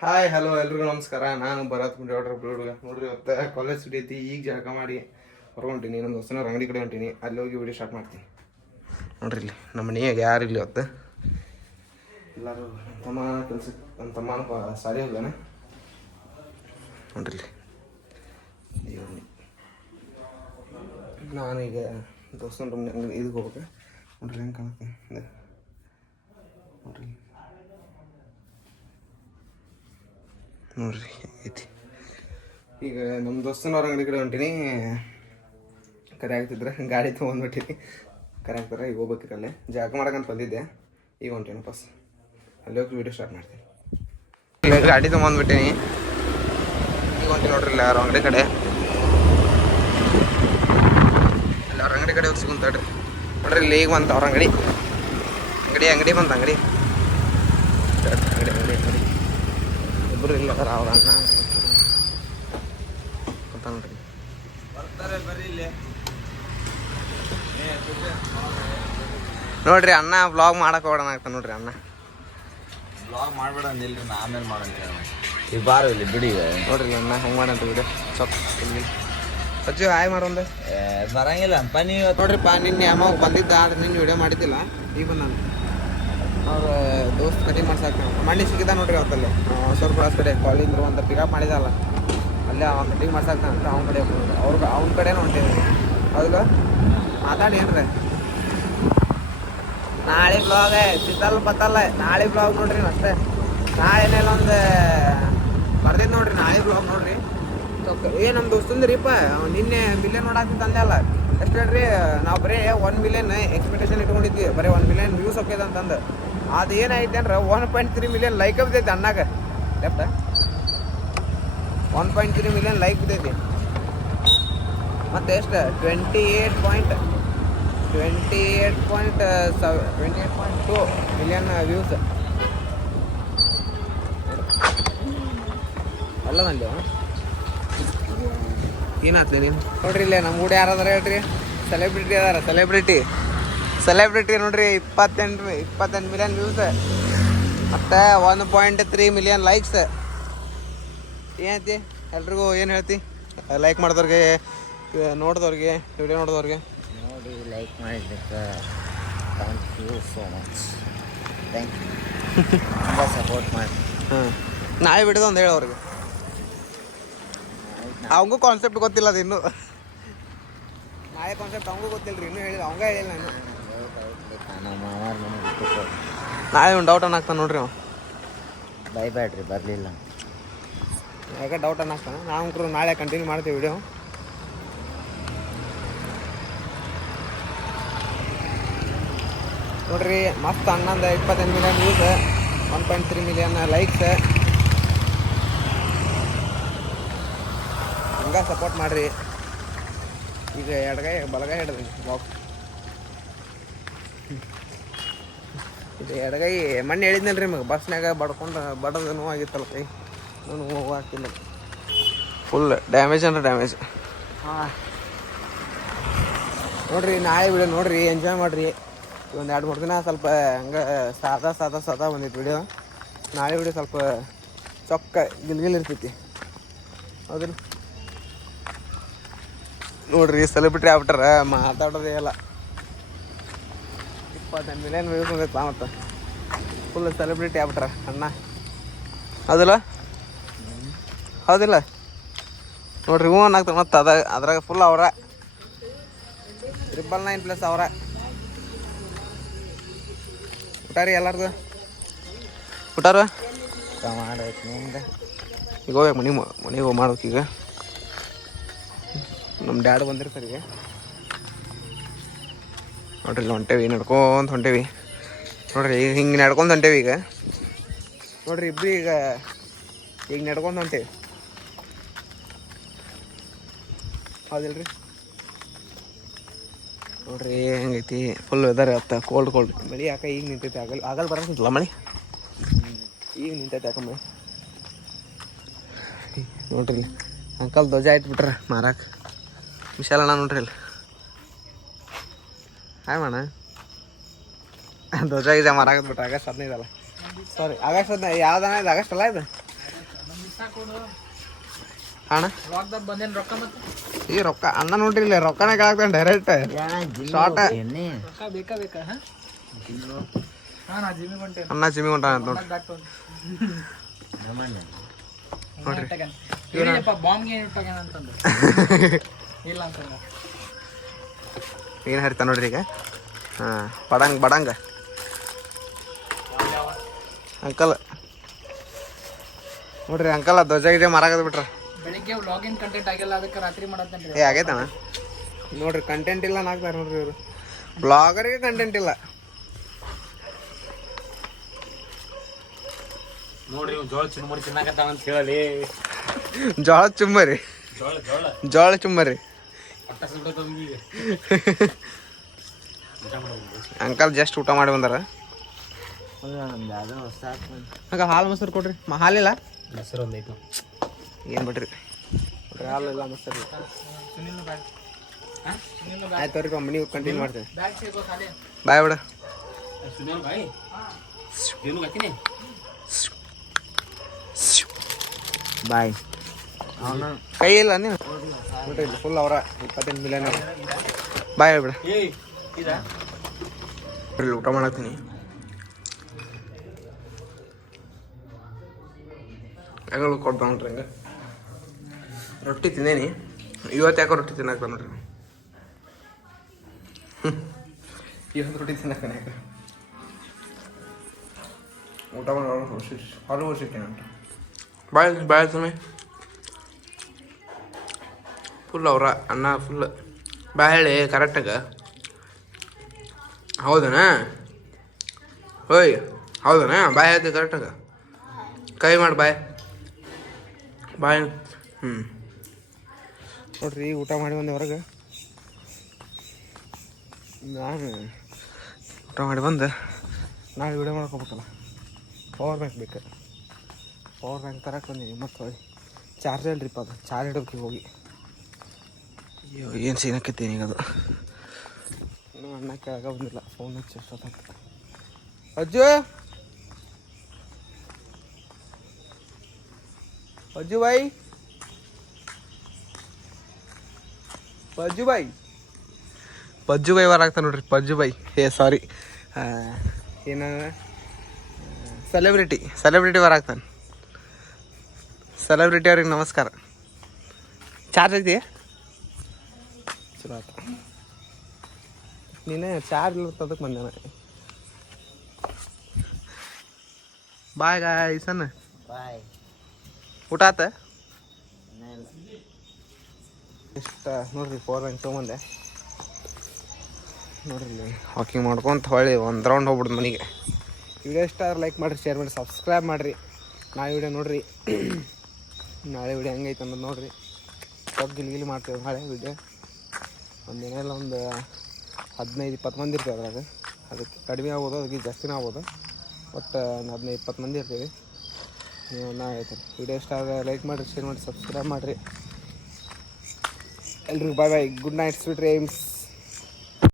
Hi hello ಎಲ್ರಿಗೂ ನಮಸ್ಕಾರ. ನಾನು ಭರತ್ ಹುಡುಗ ನೋಡ್ರಿ. ಇವತ್ತು ಕಾಲೇಜ್ ಸುಟಿ ಐತಿ. ಈಗ ಜಳಕ ಮಾಡಿ ಹೊರಗೊಂಟೀನಿ. ನಮ್ಮ ದೋಸ್ತನವ್ರ ಅಂಗಡಿ ಕಡೆ ಹೊಂಟೀನಿ. ಅಲ್ಲಿ ಹೋಗಿ ವಿಡಿಯೋ ಸ್ಟಾರ್ಟ್ ಮಾಡ್ತೀನಿ. ನೋಡ್ರಿ ಇಲ್ಲಿ ನಮ್ಮ ಮನೆಯಾಗ ಯಾರು ಇಲ್ಲಿ ಇವತ್ತು ಎಲ್ಲರೂ ತಮ್ಮ ಕೆಲ್ಸಕ್ಕೆ ನನ್ನ ತಮ್ಮ ಸಾರಿ ಹೋಗ್ಯಾನ. ನೋಡ್ರಿ ನಾನೀಗ ದೋಸ್ತನ ರೂಮ್ ಇದಕ್ಕೆ ಹೋಗ್ಬೇಕು. ನೋಡ್ರಿ ಹೆಂಗೆ ಕಾಣುತ್ತೆ ನೋಡ್ರಿ. ನೋಡ್ರಿ ಐತಿ. ಈಗ ನಮ್ಮ ದೋಸ್ತನವ್ರ ಅಂಗಡಿ ಕಡೆ ಹೊಂಟೀನಿ. ಕರೆ ಆಗ್ತಿದ್ರೆ ಗಾಡಿ ತೊಗೊಂಡ್ಬಿಟ್ಟಿನಿ. ಕರೆ ಆಗ್ತಾರೆ. ಈಗ ಹೋಗ್ಬೇಕಿರಲ್ಲೇ ಜಾಕ ಮಾಡಕ್ಕಂತ ಬಂದಿದ್ದೆ. ಈಗ ಹೊಂಟೀನಿ ವಾಪಸ್. ಅಲ್ಲಿ ಹೋಗಿ ವೀಡಿಯೋ ಸ್ಟಾರ್ಟ್ ಮಾಡ್ತೀನಿ. ಈಗ ಗಾಡಿ ತೊಗೊಂಡ್ಬಿಟ್ಟೀನಿ. ಈಗ ಹೊಂಟೀನಿ ನೋಡ್ರಿ ಇಲ್ಲ ಅವ್ರ ಅಂಗಡಿ ಕಡೆ. ಇಲ್ಲ ಅವ್ರ ಅಂಗಡಿ ಕಡೆ ಹೋಗಿ ಸಿಗುಂತಾಡ್ರಿ. ನೋಡ್ರಿ ಇಲ್ಲಿ ಈಗ ಬಂತ ಅವ್ರ ಅಂಗಡಿ ಬಂತ ಅಂಗಡಿ ಇಬ್ಬರು ಇಲ್ಲ ಸರ್. ಅವ್ರ ಅಣ್ಣ ಅಂತ ನೋಡ್ರಿ ಬರ್ತಾರೆ. ಬರ್ರಿ ಇಲ್ಲಿ ನೋಡ್ರಿ ಅಣ್ಣ ವ್ಲಾಗ್ ಮಾಡಕ್ ಹೋಗೋಣ ಆಗ್ತಾನೆ ನೋಡ್ರಿ. ಅಣ್ಣ ವ್ಲಾಗ್ ಮಾಡ್ಬೇಡ ಅಂದಿಲ್ರಿ, ನಾ ಆಮೇಲೆ ಮಾಡಂತ ಈಗ ಬಾರ ಇಲ್ಲಿ ಬಿಡಿ. ನೋಡ್ರಿ ಅಣ್ಣ ಹೆಂಗೆ ಮಾಡಂತ ಬಿಡಿ. ಇಲ್ಲಿ ಸಚ್ಚಿ ಹಾಯ್ ಮಾರೊಂದು ಬರಂಗಿಲ್ಲ ಅಪ್ಪ ನೀವು. ನೋಡ್ರಿಪ್ಪ ನಿನ್ನೆ ಅಮ್ಮ ಬಂದಿದ್ದ. ಆದ್ರೆ ನಿನ್ನ ವಿಡಿಯೋ ಮಾಡಿದ್ದಿಲ್ಲ. ಈಗ ಬಂದ ನಾನು ಅವ್ರ ದೋಸ್ತ್ ಕಟಿಂಗ್ ಮಾಡ್ಸಾಕ ಮಂಡಿ ಸಿಕ್ಕಿದ ನೋಡ್ರಿ. ಅವತ್ತಲ್ಲಿ ಹೊಸೂರು ಕ್ರಾಸ್ ಕಡೆ ಕಾಲಿಂಗ್ ಅಂತ ಪಿಕಪ್ ಮಾಡಿದಲ್ಲ. ಅಲ್ಲೇ ಅವ ಕಟಿಂಗ್ ಮಾಡ್ಸಾಕ ಅಂತ ಅವ್ನ ಕಡೆ ಅವ್ನ ಕಡೆನೂ ಹೊಂಟೇವಿ. ಹೌದಲ್ಲ ಮಾತಾಡಿ ಏನ್ರಿ. ನಾಳೆ ಬ್ಲಾಗ್ ಸಿದ್ದಲ್ಲ ಬತ್ತಲ್ಲ. ನಾಳೆ ಬ್ಲಾಗ್ ನೋಡ್ರಿ ಅಷ್ಟೇ. ನಾಳೆನೆಲ್ಲ ಒಂದು ಬರ್ದಿದ್ದು ನೋಡ್ರಿ. ನಾಳೆ ಬ್ಲಾಗ್ ನೋಡ್ರಿ. ನಮ್ಮ ದೋಸ್ತಂದ್ರಿಪ್ಪ ನಿನ್ನೆ ಮಿಲಿಯನ್ ನೋಡಾಕ್ತಿತ್ತು ಅಂದೆ ಅಲ್ಲ. ಎಷ್ಟು ಹೇಳ್ರಿ, ನಾವು ಬರೀ 1 ಮಿಲಿಯನ್ ಎಕ್ಸ್ಪೆಕ್ಟೇಷನ್ ಇಟ್ಕೊಂಡಿದ್ವಿ. ಬರೀ 1 ಮಿಲಿಯನ್ ವ್ಯೂಸ್ ಹೋಗ್ಯದ ಅಂತಂದು. ಅದು ಏನೈತೆ ಅಂದ್ರೆ 1.3 ಮಿಲಿಯನ್ ಲೈಕ್ ಬಿದ್ದೈತಿ ಅಣ್ಣಾಗ. ಲೆಫ್ಟ 1.3 ಮಿಲಿಯನ್ ಲೈಕ್ ಬಿದ್ದೈತಿ. ಮತ್ತು ಎಷ್ಟು 28.2 ಮಿಲಿಯನ್ ವ್ಯೂಸ್ ಅಲ್ಲ ನಲ್ಲಿ. ಏನಾಗ್ತದೆ ನೀನು ನೋಡ್ರಿ. ಇಲ್ಲೇ ನಮ್ಮ ಕೂಡ ಯಾರಾದಾರ ಹೇಳ್ರಿ. ಸೆಲೆಬ್ರಿಟಿ ಅದಾರ. ಸೆಲೆಬ್ರಿಟಿ ನೋಡ್ರಿ. 28 ಮಿಲಿಯನ್ ವ್ಯೂಸ್ ಮತ್ತು 1.3 ಮಿಲಿಯನ್ ಲೈಕ್ಸ್. ಏನೈತಿ ಎಲ್ರಿಗೂ ಏನು ಹೇಳ್ತಿ? ಲೈಕ್ ಮಾಡಿದವ್ರಿಗೆ, ನೋಡಿದವ್ರಿಗೆ, ವಿಡಿಯೋ ನೋಡಿದವ್ರಿಗೆ ನೋಡಿ ಲೈಕ್ ಮಾಡಿದ್ದಕ್ಕೆ thank you so much. Thank you. ತುಂಬ ಸಪೋರ್ಟ್ ಮಾಡಿ. ನಾಳೆ ಬಿಡೋದು ಒಂದು ಹೇಳೋರಿಗೆ. ಅವಂಗೂ ಕಾನ್ಸೆಪ್ಟ್ ಗೊತ್ತಿಲ್ಲ ಅದು ಇನ್ನೂ. ನಾಳೆ ಕಾನ್ಸೆಪ್ಟ್ ಅವಂಗೂ ಗೊತ್ತಿಲ್ಲ ರೀ. ಇನ್ನೂ ಹೇಳಿಲ್ಲ. ಅವಂಗ ಹೇಳಿಲ್ಲ ನಾನು. ನಾಳೆ ಒಂದು ಡೌಟ್ ಅನ್ನಾಗ್ತಾನೆ ನೋಡ್ರಿ. ಅವ ಬೈಬ್ಯಾಡ್ರಿ ಬರಲಿಲ್ಲ. ಯಾಕೆ ಡೌಟ್ ಅನ್ನಾಗ್ತಾನೆ. ನಾವು ನಾಳೆ ಕಂಟಿನ್ಯೂ ಮಾಡ್ತೀವಿ ವಿಡಿಯೋ. ನೋಡ್ರಿ ಮಸ್ತ್ ಅಣ್ಣಂದ 28 ಮಿಲಿಯನ್ ವ್ಯೂಸ್, 1.3 ಮಿಲಿಯನ್ ಲೈಕ್ಸ್. ಹಂಗೆ ಸಪೋರ್ಟ್ ಮಾಡಿರಿ. ಈಗ ಎಡಗೈ ಬಲಗೈ ಹಿಡಿದ್ರಿ ಬಾಕ್ಸ್. ಇದು ಎಡಗೈ ಮೊನ್ನೆ ಹೇಳಿದ್ನಲ್ರಿ ನಿಮಗೆ. ಬಸ್ನಾಗ ಬಡದು ನೋವಾಗಿತ್ತಲ್ಲ ಕೈ. ನೋವು ಆಗ್ತಿಲ್ಲ. ಫುಲ್ ಡ್ಯಾಮೇಜ್ ಅಂದ್ರೆ ಡ್ಯಾಮೇಜ್. ಹಾಂ ನೋಡ್ರಿ ನಾಳೆ ವಿಡಿಯೋ ನೋಡ್ರಿ. ಎಂಜಾಯ್ ಮಾಡಿರಿ. ಒಂದು 2-3 ದಿನ ಸ್ವಲ್ಪ ಹಂಗೆ ಸಾದಾ ಬಂದಿತ್ತು ವಿಡಿಯೋ. ನಾಳೆ ವಿಡಿಯೋ ಸ್ವಲ್ಪ ಚೊಕ್ಕ ಗಿಲ್ಗಿಲ್ ಇರ್ತೈತಿ. ಹೌದಿಲ್ಲ ನೋಡ್ರಿ. ಸೆಲೆಬ್ರಿಟಿ ಆಗ್ಬಿಟ್ರ ಮಾತಾಡೋದೇ ಇಲ್ಲ. 28 ಮಿಲಿಯನ್ ವ್ಯೂಸ್ ಬಂದೈತೆ ಮತ್ತು ಫುಲ್ ಸೆಲೆಬ್ರಿಟಿ ಆಗ್ಬಿಟ್ರ ಅಣ್ಣ. ಹೌದಿಲ್ಲ ನೋಡ್ರಿ. ಹ್ಞೂ ಆಗ್ತದೆ ಮತ್ತು ಅದ್ರಾಗ ಫುಲ್ ಅವರ 999+ ಅವರ ಊಟ ರೀ ಎಲ್ಲಾರ್ದು. ಊಟಾರ ಮಾಡೈತಿ ನಿಮ್ದು. ಈಗ ಹೋಗ್ಬೇಕು ಮನೆಗೆ ಹೋಗಿ ಮಾಡ್ಬೇಕು. ಈಗ ನಮ್ಮ ಡ್ಯಾಡ್ ಬಂದಿರ್ತಾರೆ ಈಗ. ನೋಡ್ರಿ ಇಲ್ಲಿ ಹೊಂಟೇವಿ. ನಡ್ಕೊಂತ ಹೊಂಟೇವಿ ನೋಡ್ರಿ. ಈಗ ಹಿಂಗೆ ನಡ್ಕೊಂತ ಹೊಂಟೇವಿ. ಈಗ ನೋಡ್ರಿ ಇಬ್ಬರು ಈಗ ನಡ್ಕೊಂತ ಹೊಂಟೇವಿ. ಹೌದಿಲ್ರಿ ನೋಡ್ರಿ ಹೆಂಗೈತಿ. ಫುಲ್ ವೆದರ್ ಆತ. ಕೋಲ್ಡ್ ಮಳೆ ಯಾಕೆ ಈಗ ನಿಂತೈತಿ. ಆಗಲ್ ಬರಂಗಿಲ್ಲ ಮಳೆ. ಈಗ ನಿಂತೈತೆ ಯಾಕೆ ಮಳೆ. ನೋಡ್ರಿ ಅಂಕಲ್ ಧ್ವಜ ಆಯ್ತು ಬಿಟ್ರ ಮಾರಾಕ. ವಿಶಾಲ ಅಣ್ಣ ನೋಡ್ರಿ ಇಲ್ಲಿ. ಹಾಯ್ ಮಣ್ಣ. ಧ್ವಜ ಮಾರಾಕತ್ ಬಿಟ್ರೆ. ಆಗಸ್ಟ್ 15 ಅಲ್ಲ. ಸಾರಿ ಆಗಸ್ಟ್ 15. ಯಾವ್ದಣ್ಣ ಇದು? ಆಗಸ್ಟ್ ಅಲ್ಲ ಇದು. ಅಣ್ಣ ಬಂದೇನು ರೊಕ್ಕ ಮತ್ತೆ ಈ ರೊಕ್ಕ ಅಣ್ಣ ನೋಡ್ರಿ ಇಲ್ಲ ರೊಕ್ಕನೇ ಕೇಳಾಕ್ತಾನೆ ಡೈರೆಕ್ಟ್ ಶಾರ್ಟ್ ರೊಕ್ಕ ಬೇಕಾ ಹಾಂ ನಾ ಜಿಮ್ಮಿಗೆ ಹೊಂಟೇನೆ ಅಣ್ಣ ಜಿಮ್ಮಿ ಹೊಂಟಾನ ಅಂತ ನೋಡ್ರಿ ನೋಡ್ರಿ ಬಾಂಬ್ಗೆ ಇಟ್ಟಾಗೇನ ಅಂತಂದು ಇಲ್ಲ ಅಂತಂದ ಏನು ಹರಿತಾ ನೋಡ್ರಿ ಈಗ ಹಾಂ ಬಡಂಗ ಅಂಕಲ್ ನೋಡ್ರಿ ಅಂಕಲ್ ಧ್ವಜ ಗಿಜ ಮಾರಾಕದ್ ಬಿಟ್ರ ಬೆಳಿಗ್ಗೆ ವ್ಲಾಗಿನ್ ಕಂಟೆಂಟ್ ಆಗಿಲ್ಲ ಅದಕ್ಕೆ ರಾತ್ರಿ ಮಾಡತ್ತೇನ್ರಿ ಏ ಆಗೈತಣ್ಣ ನೋಡ್ರಿ ಕಂಟೆಂಟ್ ಇಲ್ಲ ನಾಕ್ತಾರ ನೋಡ್ರಿ ಇವರು ಬ್ಲಾಗರ್ಗೆ ಕಂಟೆಂಟ್ ಇಲ್ಲ ನೋಡ್ರಿ ಜೋಳ ಚುರುಮುರಿ ತಿನ್ನಾಕತ್ತಾವ ಅಂತ ಹೇಳಿ ಜೋಳ ಚುಮ್ಮರಿ ಜೋಳ ಚುಮ್ಮರಿ ಅಂಕಲ್ ಜಸ್ಟ್ ಊಟ ಮಾಡಿ ಬಂದಾರ ಹಂಗ ಹಾಲು ಮೊಸರು ಕೊಡ್ರಿ ಹಾಲಿಲ್ಲ ಹೆಸರು ಒಂದೈತು ಏನು ಬಿಡ್ರಿ ಹಾಲು ಇಲ್ಲ ಮೊಸರು ಆಯ್ತು ಅವ್ರಿಗೆ ನೀವು ಕಂಟಿನ್ಯೂ ಮಾಡ್ತೀನಿ ಬಾಯ್ ಬಿಡ ಬಾಯ್ ಕೈ ಇಲ್ಲ ನೀವು ನೋಡ್ರಿ ಫುಲ್ ಅವರ 28 ಮಿಲಿಯನ್ ಬಾಯ್ ಬಿಡ ಇಲ್ಲಿ ಊಟ ಮಾಡತ್ತೀನಿ ಹೆಂಗಳು ಕೊಡ್ತಾ ನೋಡ್ರಿ ಹಂಗೆ ರೊಟ್ಟಿ ತಿಂದೇನಿ ಇವತ್ತು ಯಾಕೋ ರೊಟ್ಟಿ ತಿನ್ನಕ್ಕೆ ನೋಡ್ರಿ ಇವತ್ತು ರೊಟ್ಟಿ ತಿನ್ನಕ್ಕೆ ಯಾಕೆ ಊಟ ಮಾಡಿ ಹೊರ ವರ್ಷಕ್ಕೆ ಅಂತ ಬಾಯ್ ಸಮಯ ಫುಲ್ ಅವ್ರ ಅನ್ನ ಫುಲ್ ಬಾಯ್ ಹೇಳಿ ಕರೆಕ್ಟಾಗ ಹೌದನಾ ಓಯ್ ಹೌದನಾ ಬಾಯ್ ಹೇಳ್ತೀವಿ ಕರೆಕ್ಟಾಗ ಕೈ ಮಾಡಿ ಬಾಯ್ ನೋಡ್ರಿ ಊಟ ಮಾಡಿ ಬಂದೆ ಹೊರಗೆ ನಾನು ಊಟ ಮಾಡಿ ಬಂದೆ ನಾಳೆ ವಿಡಿಯೋ ಮಾಡ್ಕೋಬೇಕಲ್ಲ ಪವರ್ ಬ್ಯಾಂಕ್ ಬೇಕು ಪವರ್ ಬ್ಯಾಂಕ್ ತರಕ್ಕೆ ಬಂದೀನಿ ಮತ್ತು ಚಾರ್ಜ್ ಇಲ್ರಿಪ್ಪ ಅದು ಚಾರ್ಜ್ ಇಡೋಕೆ ಹೋಗಿ ಅಯ್ಯೋ ಏನು ಸೀನಕ್ಕತ್ತೀನಿ ಈಗ ಅದು ಇನ್ನೂ ಅಣ್ಣ ಕೆಳಗ ಬಂದಿಲ್ಲ ಫೋನ್ ಹಚ್ಚಿ ಎಷ್ಟೊತ್ತಾಗ್ತದೆ ಅಜ್ಜು ಅಜ್ಜು ಬಾಯ್ ಪಜ್ಜು ಬಾಯ್ ಬರಾಕ್ತಾನೆ ನೋಡ್ರಿ ಪಜ್ಜು ಬಾಯ್ ಸಾರಿ ಏನ ಸೆಲೆಬ್ರಿಟಿ ಬರಾಕ್ತಾನೆ ಸೆಲೆಬ್ರಿಟಿ ಅವ್ರಿಗೆ ನಮಸ್ಕಾರ ಚಾರ್ಜ್ ಐತಿ ಚಲೋ ಆಯ್ತು ನೀನೇ ಚಾರ್ಜ್ ಇರ್ತದಕ್ಕೆ ಬಂದೆ ಬಾಯ್ ಗಾಯ್ಸನ್ನ ಬಾಯ್ ಊಟ ಆತ ಇಷ್ಟ ನೋಡ್ರಿ ಪವರ್ ಬ್ಯಾಂಕ್ ತೊಗೊಂಬಂದೆ ನೋಡ್ರಿ ವಾಕಿಂಗ್ ಮಾಡ್ಕೊಂತ ಹೊಳ್ಳಿ ಒಂದು ರೌಂಡ್ ಹೋಗ್ಬಿಡ್ದು ಮನೆಗೆ ವಿಡಿಯೋ ಇಷ್ಟ ಲೈಕ್ ಮಾಡಿರಿ ಶೇರ್ ಮಾಡಿ ಸಬ್ಸ್ಕ್ರೈಬ್ ಮಾಡಿರಿ ನಾಳೆ ವಿಡಿಯೋ ನೋಡಿರಿ ನಾಳೆ ವಿಡಿಯೋ ಹೆಂಗೈತೆ ಅನ್ನೋದು ನೋಡಿರಿ ಸ್ವಲ್ಪ ಗಿಲಿ ಮಾಡ್ತೀವಿ ನಾಳೆ ವಿಡಿಯೋ ಒಂದಿನೆಲ್ಲ ಒಂದು 15-20 ಮಂದಿ ಇರ್ತೀವಿ ಅದ್ರಾಗ ಅದಕ್ಕೆ ಕಡಿಮೆ ಆಗ್ಬೋದು ಅದಕ್ಕೆ ಜಾಸ್ತಿನೇ ಆಗ್ಬೋದು ಒಟ್ಟು ಒಂದು 15-20 ಮಂದಿ ಇರ್ತೀವಿ ನೀವು ನಾ ಹೇಳ್ತೀನಿ ವಿಡಿಯೋ ಇಷ್ಟ ಆದರೆ ಲೈಕ್ ಮಾಡಿರಿ ಶೇರ್ ಮಾಡಿ ಸಬ್ಸ್ಕ್ರೈಬ್ ಮಾಡಿರಿ ಎಲ್ರಿಗೂ bye good night sweet dreams